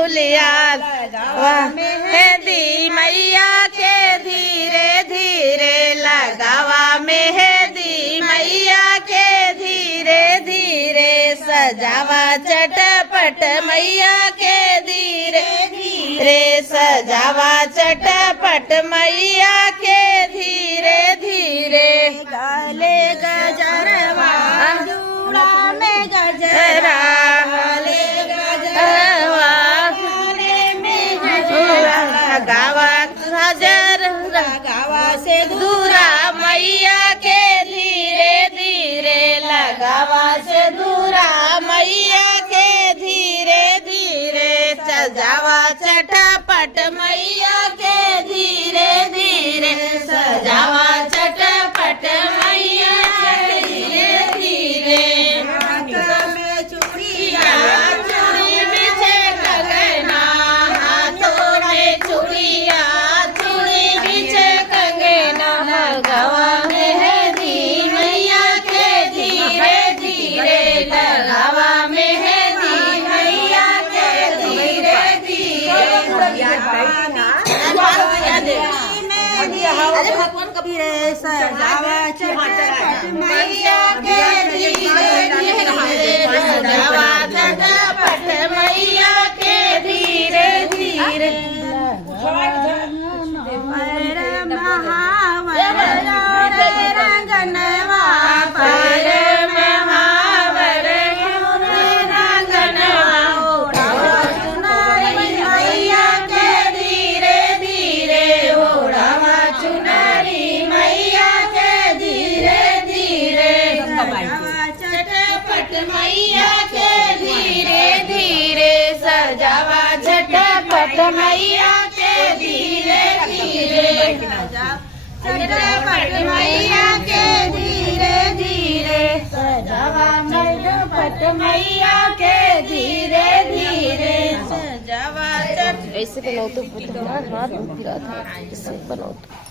फुलिया मेहंदी मैया के धीरे धीरे लगावा मेहंदी मैया के धीरे धीरे सजावा चटपट मैया के धीरे धीरे सजावा चटपट मैया के धीरे धीरे गाले गजरवा जूड़ा में गजरा गाले गजरवा गाले में गजरा गावा हजर गावा से दूरा मैया के धीरे धीरे लगावा से दूरा मैया के धीरे धीरे सजावा चटपट मैया के धीरे धीरे सजावा चटपट मैया के धीरे धीरे हाथ में चूड़िया चूड़ी बिछे कंगना हाथों में चूड़िया चूड़ी बिछे कंगना गवा मेहंदी मैया के धीरे धीरे लगावा मेहंदी मैया के धीरे धीरे भगवान कबीरे सजावा चटपट मैया के धीरे धीरे सजावा चटपट मैया के धीरे धीरे महावर रंगनवा पर महावर रंगनवा मैया के धीरे धीरे ओढ़ावा चुनरी मैया के धीरे धीरे चटपट मैया के धीरे धीरे सजावा झटपट मैया के धीरे धीरे चटपट मैया के धीरे धीरे सजावा झटपट मैया के धीरे धीरे सजावा ऐसे बनाओ तो पुत्र हाथ दुख रहा था, इससे बनाओ तो